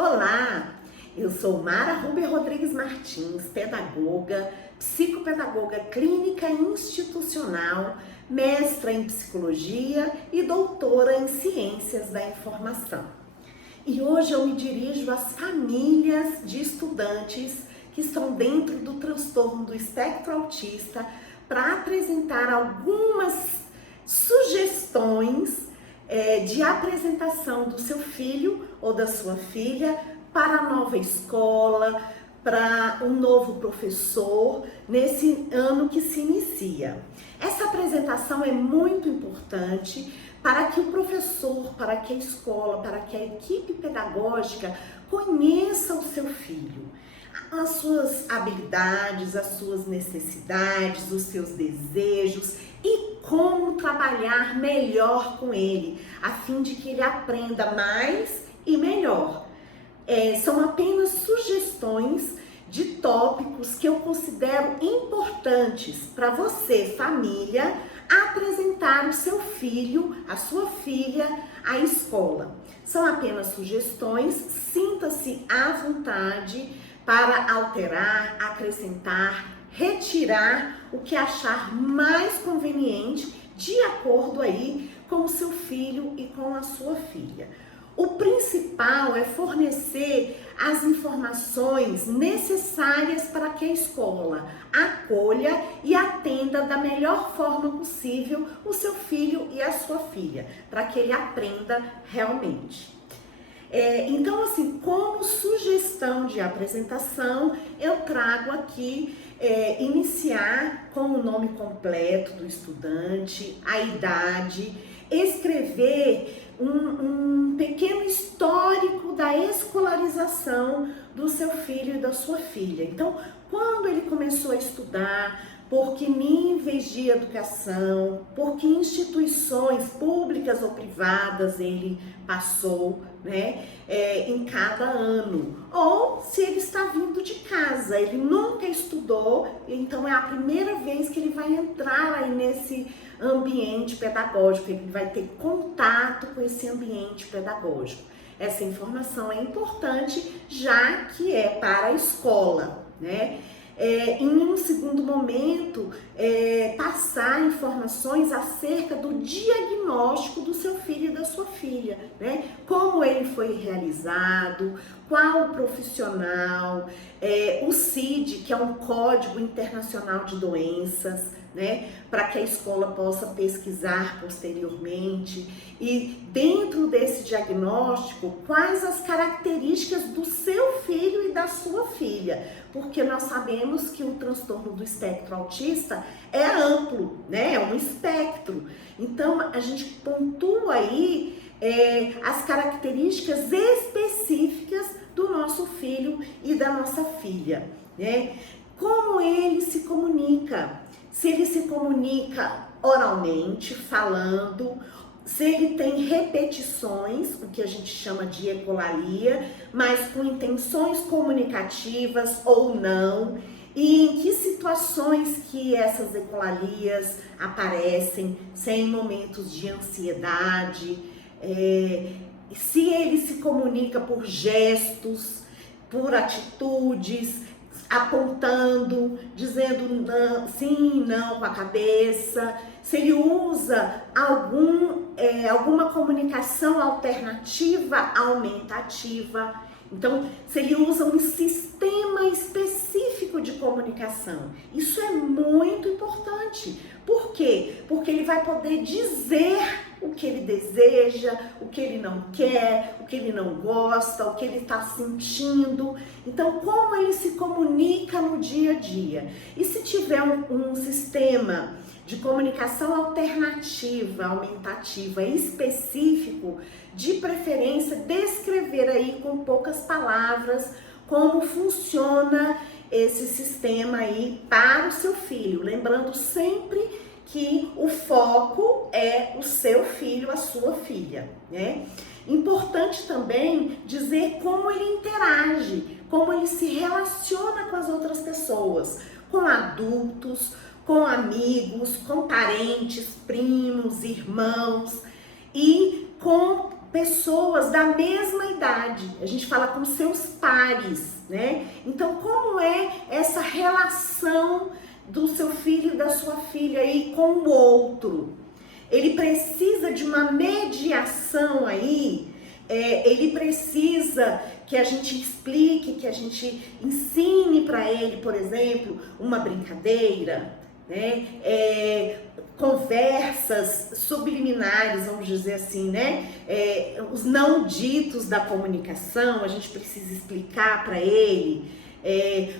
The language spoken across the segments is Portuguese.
Olá, eu sou Mara Ruber Rodrigues Martins, pedagoga, psicopedagoga clínica e institucional, mestra em psicologia e doutora em ciências da informação. E hoje eu me dirijo às famílias de estudantes que estão dentro do transtorno do espectro autista para apresentar algumas sugestões de apresentação do seu filho ou da sua filha para a nova escola, para um novo professor nesse ano que se inicia. Essa apresentação é muito importante para que o professor, para que a escola, para que a equipe pedagógica conheça o seu filho, as suas habilidades, as suas necessidades, os seus desejos e como trabalhar melhor com ele, a fim de que ele aprenda mais e melhor. São apenas sugestões de tópicos que eu considero importantes para você, família, apresentar o seu filho, a sua filha à escola. São apenas sugestões, sinta-se à vontade para alterar, acrescentar, retirar o que achar mais conveniente de acordo aí com o seu filho e com a sua filha. O principal é fornecer as informações necessárias para que a escola acolha e atenda da melhor forma possível o seu filho e a sua filha, para que ele aprenda realmente. Então, assim, como sugestão de apresentação, eu trago aqui iniciar com o nome completo do estudante, a idade, escrever um pequeno histórico da escolarização do seu filho e da sua filha. Então, quando ele começou a estudar, por que níveis de educação, por que instituições públicas ou privadas ele passou, né, em cada ano, ou se ele está vindo de casa, ele nunca estudou, então é a primeira vez que ele vai entrar aí nesse ambiente pedagógico, ele vai ter contato com esse ambiente pedagógico. Essa informação é importante, já que é para a escola, né? Em um segundo momento, passar informações acerca do diagnóstico do seu filho e da sua filha, né? Como ele foi realizado, qual o profissional, o CID, que é um Código Internacional de Doenças, né? Para que a escola possa pesquisar posteriormente. E dentro desse diagnóstico, quais as características do seu filho e da sua filha, porque nós sabemos que o transtorno do espectro autista é amplo, né? É um espectro. Então, a gente pontua aí as características específicas do nosso filho e da nossa filha, né? Como ele se comunica, se ele se comunica oralmente, falando, se ele tem repetições, o que a gente chama de ecolalia, mas com intenções comunicativas ou não, e em que situações que essas ecolalias aparecem, se é em momentos de ansiedade, se ele se comunica por gestos, por atitudes, apontando, dizendo não, sim, não com a cabeça, se ele usa alguma comunicação alternativa, aumentativa. Então, se ele usa um sistema específico de comunicação, isso é muito importante. Por quê? Porque ele vai poder dizer o que ele deseja, o que ele não quer, o que ele não gosta, o que ele está sentindo. Então, como ele se comunica no dia a dia. E se tiver um sistema de comunicação alternativa, aumentativa, específico, de preferência descrever aí com poucas palavras como funciona esse sistema aí para o seu filho, lembrando sempre que o foco é o seu filho, a sua filha, né? Importante também dizer como ele interage, como ele se relaciona com as outras pessoas, com adultos, com amigos, com parentes, primos, irmãos e com pessoas da mesma idade, a gente fala com seus pares, né? Então, como é essa relação do seu filho e da sua filha aí com o outro? Ele precisa de uma mediação aí, ele precisa que a gente explique, que a gente ensine para ele, por exemplo, uma brincadeira, né? Conversas subliminares, vamos dizer assim, né? Os não ditos da comunicação, a gente precisa explicar para ele,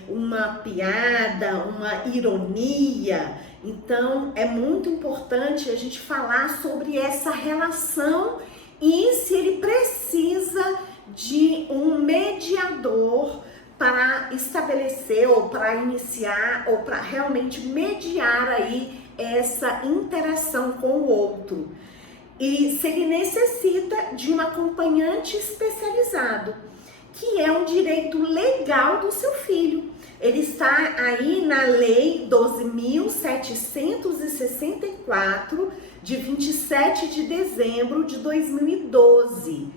uma piada, uma ironia. Então, é muito importante a gente falar sobre essa relação e se ele precisa de um mediador para estabelecer ou para iniciar ou para realmente mediar aí essa interação com o outro. E se ele necessita de um acompanhante especializado, que é um direito legal do seu filho. Ele está aí na Lei 12.764, de 27 de dezembro de 2012.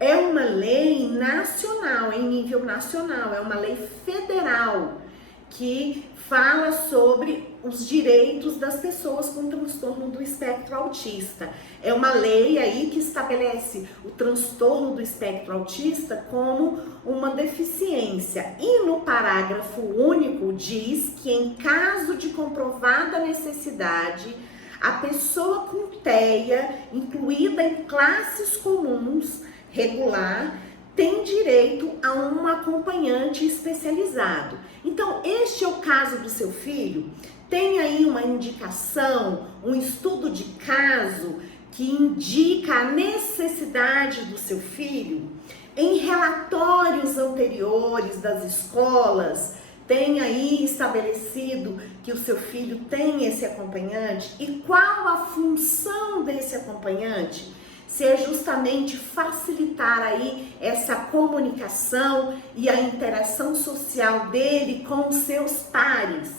É uma lei nacional, em nível nacional, é uma lei federal que fala sobre os direitos das pessoas com transtorno do espectro autista. É uma lei aí que estabelece o transtorno do espectro autista como uma deficiência. E no parágrafo único diz que em caso de comprovada necessidade, a pessoa com TEA, incluída em classes comuns regular, tem direito a um acompanhante especializado. Então, este é o caso do seu filho? Tem aí uma indicação, um estudo de caso que indica a necessidade do seu filho? Em relatórios anteriores das escolas, tem aí estabelecido que o seu filho tem esse acompanhante? E qual a função desse acompanhante? Se é justamente facilitar aí essa comunicação e a interação social dele com os seus pares.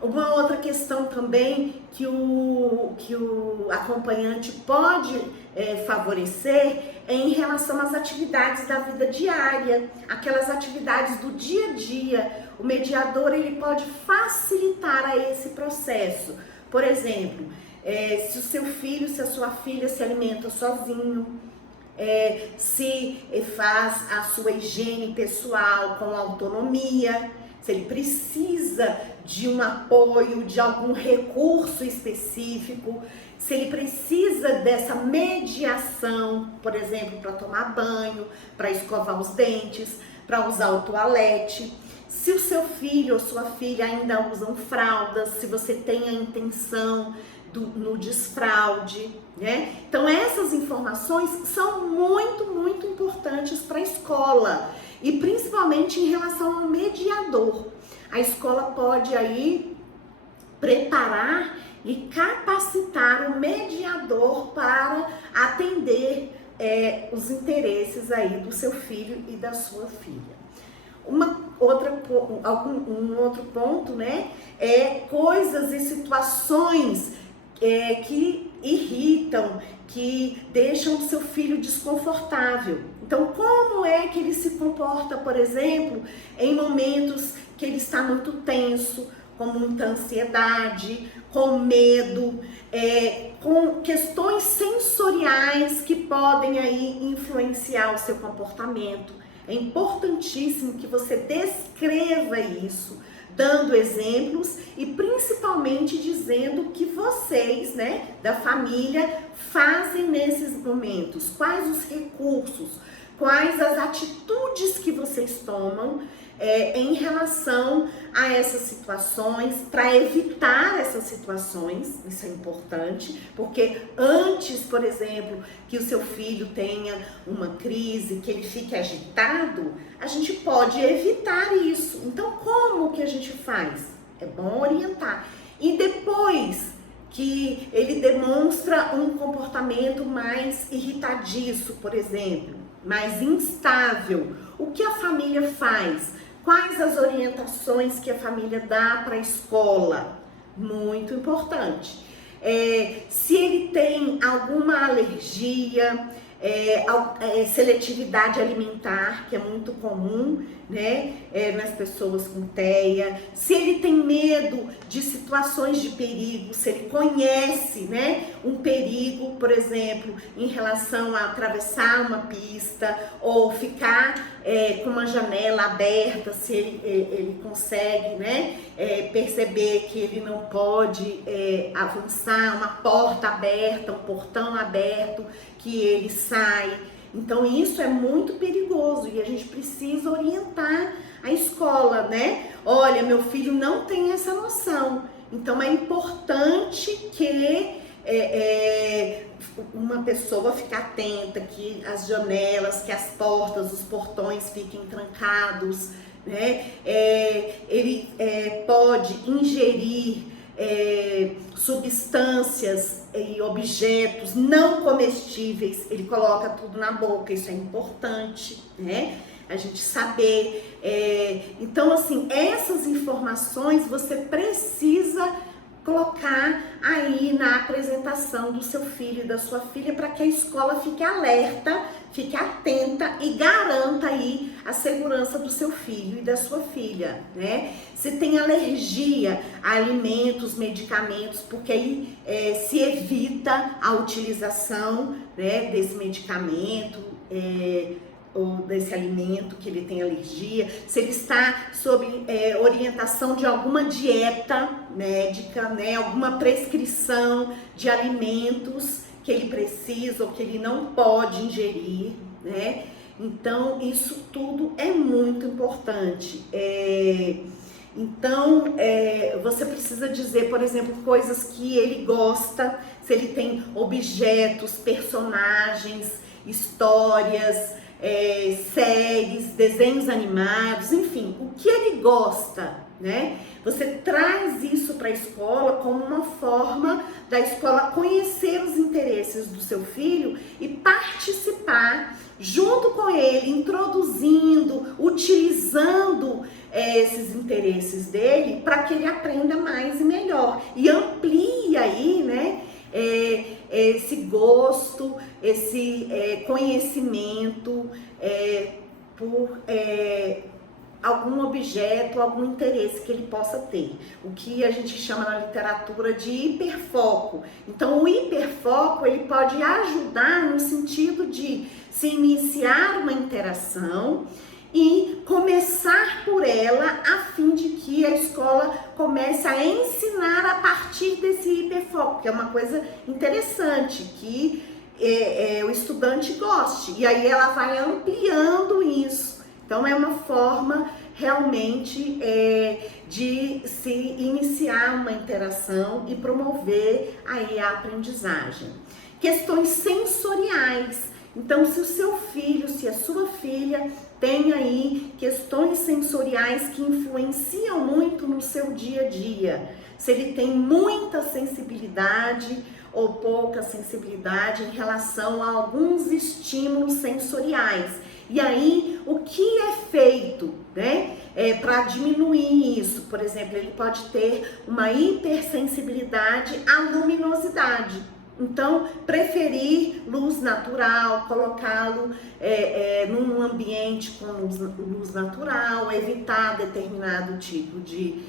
Uma outra questão também que o acompanhante pode favorecer é em relação às atividades da vida diária, aquelas atividades do dia a dia. O mediador ele pode facilitar a esse processo. Por exemplo, se o seu filho, se a sua filha se alimenta sozinho, se faz a sua higiene pessoal com autonomia, se ele precisa de um apoio, de algum recurso específico, se ele precisa dessa mediação, por exemplo, para tomar banho, para escovar os dentes, para usar o toalete. Se o seu filho ou sua filha ainda usam fraldas, se você tem a intenção no desfraude, né? Então essas informações são muito, muito importantes para a escola e principalmente em relação ao mediador. A escola pode aí preparar e capacitar o mediador para atender os interesses aí do seu filho e da sua filha. Um outro ponto, né, é coisas e situações que irritam, que deixam o seu filho desconfortável. Então, como é que ele se comporta, por exemplo, em momentos que ele está muito tenso, com muita ansiedade, com medo, com questões sensoriais que podem aí influenciar o seu comportamento. É importantíssimo que você descreva isso, dando exemplos e principalmente dizendo o que vocês, né, da família, fazem nesses momentos, quais os recursos, quais as atitudes que vocês tomam em relação a essas situações, para evitar essas situações. Isso é importante, porque antes, por exemplo, que o seu filho tenha uma crise, que ele fique agitado, a gente pode evitar isso. Então, como que a gente faz? É bom orientar. E depois que ele demonstra um comportamento mais irritadiço, por exemplo, mais instável, o que a família faz? Quais as orientações que a família dá para a escola? Muito importante. Se ele tem alguma alergia, seletividade alimentar, que é muito comum, né, nas pessoas com TEA, se ele tem medo de situações de perigo, se ele conhece, né, um perigo, por exemplo, em relação a atravessar uma pista ou ficar com uma janela aberta, se ele consegue, né, perceber que ele não pode avançar, uma porta aberta, um portão aberto, que ele sai. Então isso é muito perigoso e a gente precisa orientar a escola, né? Olha, meu filho não tem essa noção, então é importante que uma pessoa fique atenta, que as janelas, que as portas, os portões fiquem trancados, né? Ele pode ingerir substâncias e objetos não comestíveis, ele coloca tudo na boca, isso é importante, né? A gente saber. Então, assim, essas informações você precisa colocar aí na apresentação do seu filho e da sua filha para que a escola fique alerta, fique atenta e garanta aí a segurança do seu filho e da sua filha, né? Se tem alergia a alimentos, medicamentos, porque aí se evita a utilização, né, desse medicamento, ou desse alimento que ele tem alergia, se ele está sob orientação de alguma dieta médica, né, alguma prescrição de alimentos que ele precisa ou que ele não pode ingerir, né? Então, isso tudo é muito importante. Então, você precisa dizer, por exemplo, coisas que ele gosta, se ele tem objetos, personagens, histórias, séries, desenhos animados, enfim, o que ele gosta, né? Você traz isso para a escola como uma forma da escola conhecer os interesses do seu filho e participar junto com ele, introduzindo, utilizando esses interesses dele para que ele aprenda mais e melhor e amplie aí, né, esse gosto, esse conhecimento por algum objeto, algum interesse que ele possa ter. O que a gente chama na literatura de hiperfoco. Então, o hiperfoco, ele pode ajudar no sentido de se iniciar uma interação e começar por ela a fim de que a escola comece a ensinar a partir desse hiperfoco, que é uma coisa interessante, que o estudante goste. E aí ela vai ampliando isso. Então, é uma forma realmente de se iniciar uma interação e promover aí a aprendizagem. Questões sensoriais. Então, se o seu filho, se a sua filha tem aí questões sensoriais que influenciam muito no seu dia a dia, se ele tem muita sensibilidade ou pouca sensibilidade em relação a alguns estímulos sensoriais. E aí, o que é feito, né, para diminuir isso? Por exemplo, ele pode ter uma hipersensibilidade à luminosidade. Então, preferir luz natural, colocá-lo num ambiente com luz natural, evitar determinado tipo de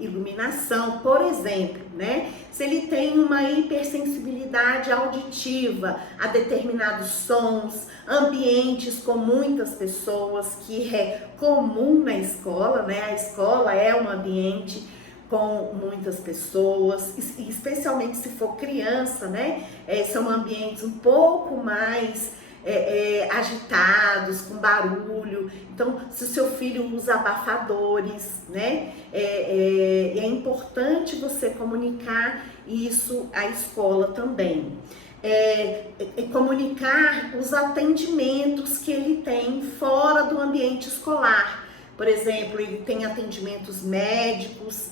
iluminação, por exemplo, né? Se ele tem uma hipersensibilidade auditiva a determinados sons, ambientes com muitas pessoas, que é comum na escola, né? A escola é um ambiente com muitas pessoas, especialmente se for criança, né? São ambientes um pouco mais agitados, com barulho. Então, se o seu filho usa abafadores, né? É importante você comunicar isso à escola também. Comunicar os atendimentos que ele tem fora do ambiente escolar. Por exemplo, ele tem atendimentos médicos,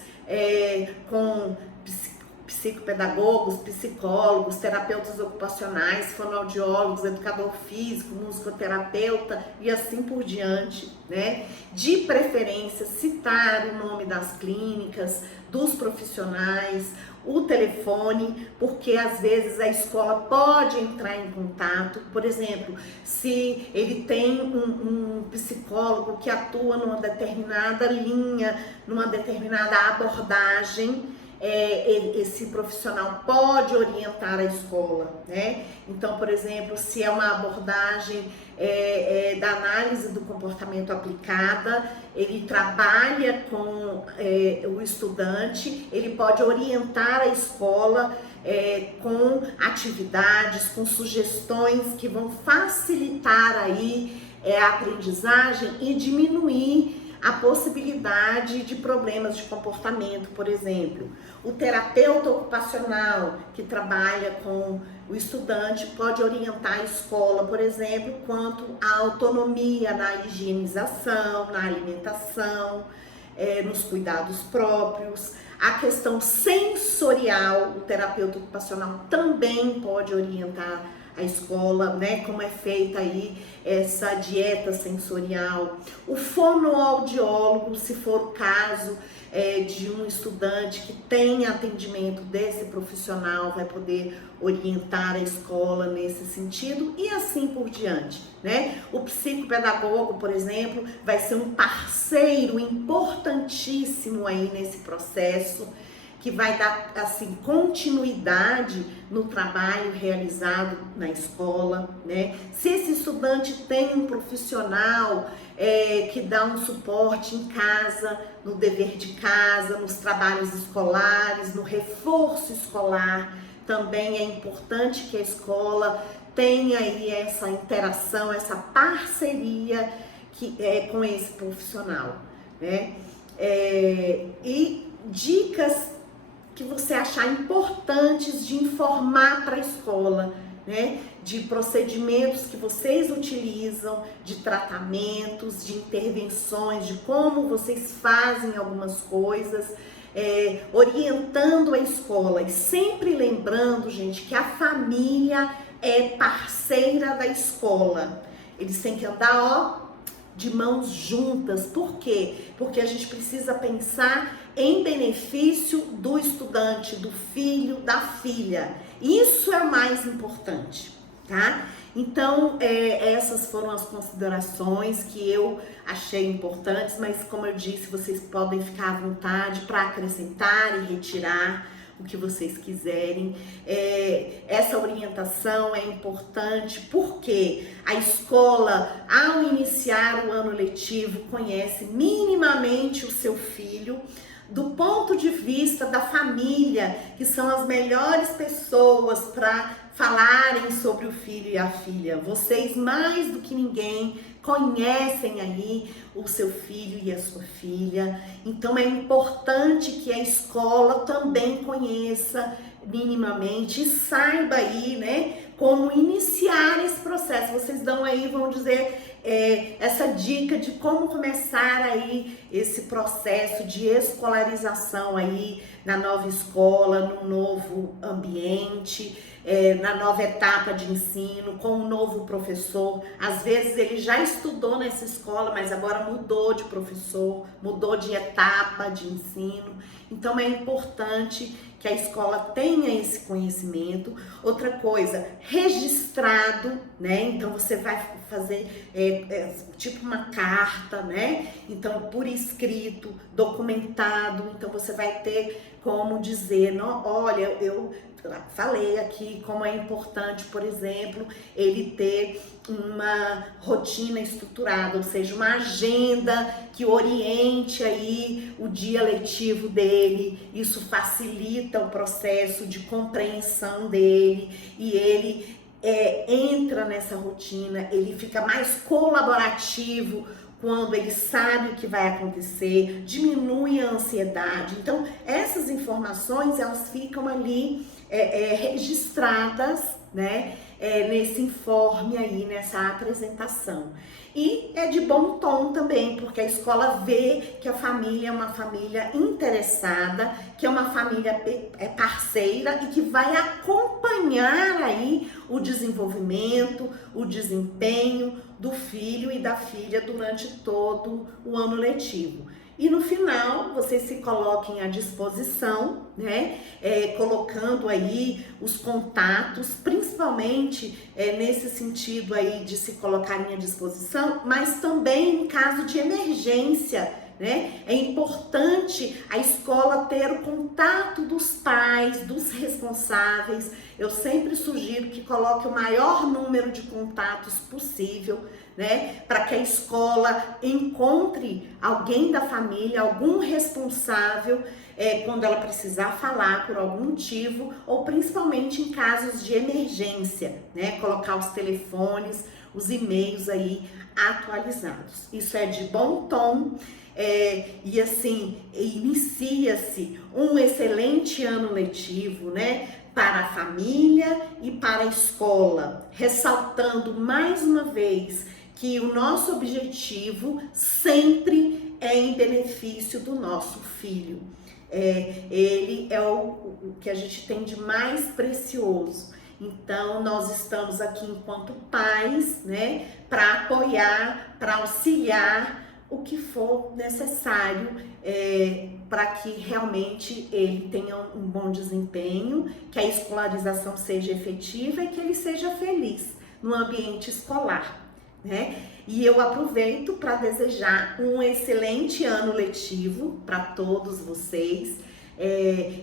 com psicopedagogos, psicólogos, terapeutas ocupacionais, fonoaudiólogos, educador físico, musicoterapeuta e assim por diante, né? De preferência, citar o nome das clínicas, dos profissionais, o telefone, porque às vezes a escola pode entrar em contato. Por exemplo, se ele tem um psicólogo que atua numa determinada linha, numa determinada abordagem, esse profissional pode orientar a escola, né? Então, por exemplo, se é uma abordagem da análise do comportamento aplicada, ele trabalha com o estudante, ele pode orientar a escola com atividades, com sugestões que vão facilitar aí a aprendizagem e diminuir a possibilidade de problemas de comportamento, por exemplo. O terapeuta ocupacional que trabalha com o estudante pode orientar a escola, por exemplo, quanto à autonomia na higienização, na alimentação, nos cuidados próprios. A questão sensorial, o terapeuta ocupacional também pode orientar a escola, né, como é feita aí essa dieta sensorial. O fonoaudiólogo, se for o caso de um estudante que tem atendimento desse profissional, vai poder orientar a escola nesse sentido e assim por diante, né? O psicopedagogo, por exemplo, vai ser um parceiro importantíssimo aí nesse processo, que vai dar assim continuidade no trabalho realizado na escola, né? Se esse estudante tem um profissional que dá um suporte em casa, no dever de casa, nos trabalhos escolares, no reforço escolar, também é importante que a escola tenha aí essa interação, essa parceria com esse profissional, né? E dicas que você achar importantes de informar para a escola, né? De procedimentos que vocês utilizam, de tratamentos, de intervenções, de como vocês fazem algumas coisas, orientando a escola e sempre lembrando, gente, que a família é parceira da escola. Eles têm que andar, de mãos juntas. Por quê? Porque a gente precisa pensar em benefício do estudante, do filho, da filha. Isso é o mais importante, tá? Então, essas foram as considerações que eu achei importantes, mas como eu disse, vocês podem ficar à vontade para acrescentar e retirar o que vocês quiserem. Essa orientação é importante porque a escola, ao iniciar o ano letivo, conhece minimamente o seu filho, do ponto de vista da família, que são as melhores pessoas para falarem sobre o filho e a filha. Vocês, mais do que ninguém, conhecem aí o seu filho e a sua filha. Então é importante que a escola também conheça minimamente e saiba aí, né, como iniciar esse processo. Vocês dão aí, vão dizer essa dica de como começar aí esse processo de escolarização aí na nova escola, no novo ambiente, na nova etapa de ensino, com um novo professor. Às vezes ele já estudou nessa escola, mas agora mudou de professor, mudou de etapa de ensino. Então é importante que a escola tenha esse conhecimento. Outra coisa, registrado, né? Então você vai fazer tipo uma carta, né? Então por escrito, documentado. Então você vai ter como dizer, não, olha, eu falei aqui como é importante, por exemplo, ele ter uma rotina estruturada, ou seja, uma agenda que oriente aí o dia letivo dele. Isso facilita o processo de compreensão dele e ele entra nessa rotina, ele fica mais colaborativo quando ele sabe o que vai acontecer, diminui a ansiedade. Então, essas informações, elas ficam ali registradas, né, nesse informe aí, nessa apresentação. E é de bom tom também, porque a escola vê que a família é uma família interessada, que é uma família parceira e que vai acompanhar aí o desenvolvimento, o desempenho do filho e da filha durante todo o ano letivo. e no final vocês se coloquem à disposição, né? Colocando aí os contatos, principalmente nesse sentido aí de se colocarem à disposição, mas também em caso de emergência, né? É importante a escola ter o contato dos pais, dos responsáveis. Eu sempre sugiro que coloque o maior número de contatos possível, né? Para que a escola encontre alguém da família, algum responsável, quando ela precisar falar por algum motivo, ou principalmente em casos de emergência, né? Colocar os telefones, os e-mails aí atualizados. Isso é de bom tom. E assim, inicia-se um excelente ano letivo, né, para a família e para a escola, ressaltando mais uma vez que o nosso objetivo sempre é em benefício do nosso filho. Ele é o que a gente tem de mais precioso. Então, nós estamos aqui enquanto pais, né, para apoiar, para auxiliar o que for necessário para que realmente ele tenha um bom desempenho, que a escolarização seja efetiva e que ele seja feliz no ambiente escolar, né? E eu aproveito para desejar um excelente ano letivo para todos vocês.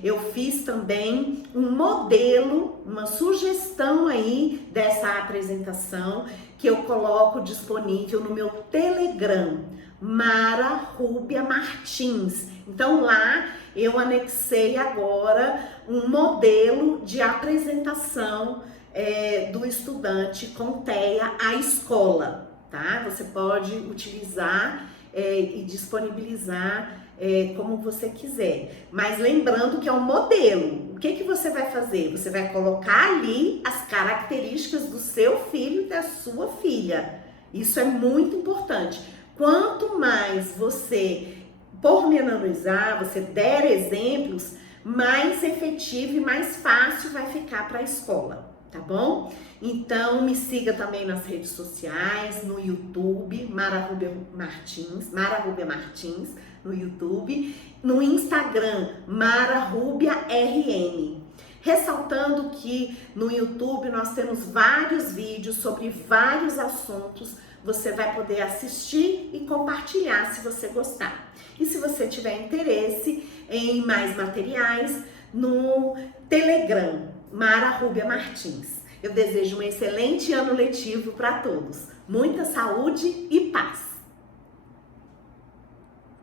Eu fiz também um modelo, uma sugestão aí dessa apresentação que eu coloco disponível no meu Telegram, Mara Rúbia Martins. Então lá eu anexei agora um modelo de apresentação do estudante com TEA à escola, tá? Você pode utilizar e disponibilizar como você quiser, mas lembrando que é um modelo. O que você vai fazer? Você vai colocar ali as características do seu filho e da sua filha. Isso é muito importante. Quanto mais você pormenorizar, você der exemplos, mais efetivo e mais fácil vai ficar para a escola, tá bom? Então me siga também nas redes sociais, no YouTube, Mara Rúbia Martins, no YouTube, no Instagram, Mara Rúbia RN. Ressaltando que no YouTube nós temos vários vídeos sobre vários assuntos. Você vai poder assistir e compartilhar se você gostar. E se você tiver interesse em mais materiais, no Telegram, Mara Rúbia Martins. Eu desejo um excelente ano letivo para todos. Muita saúde e paz!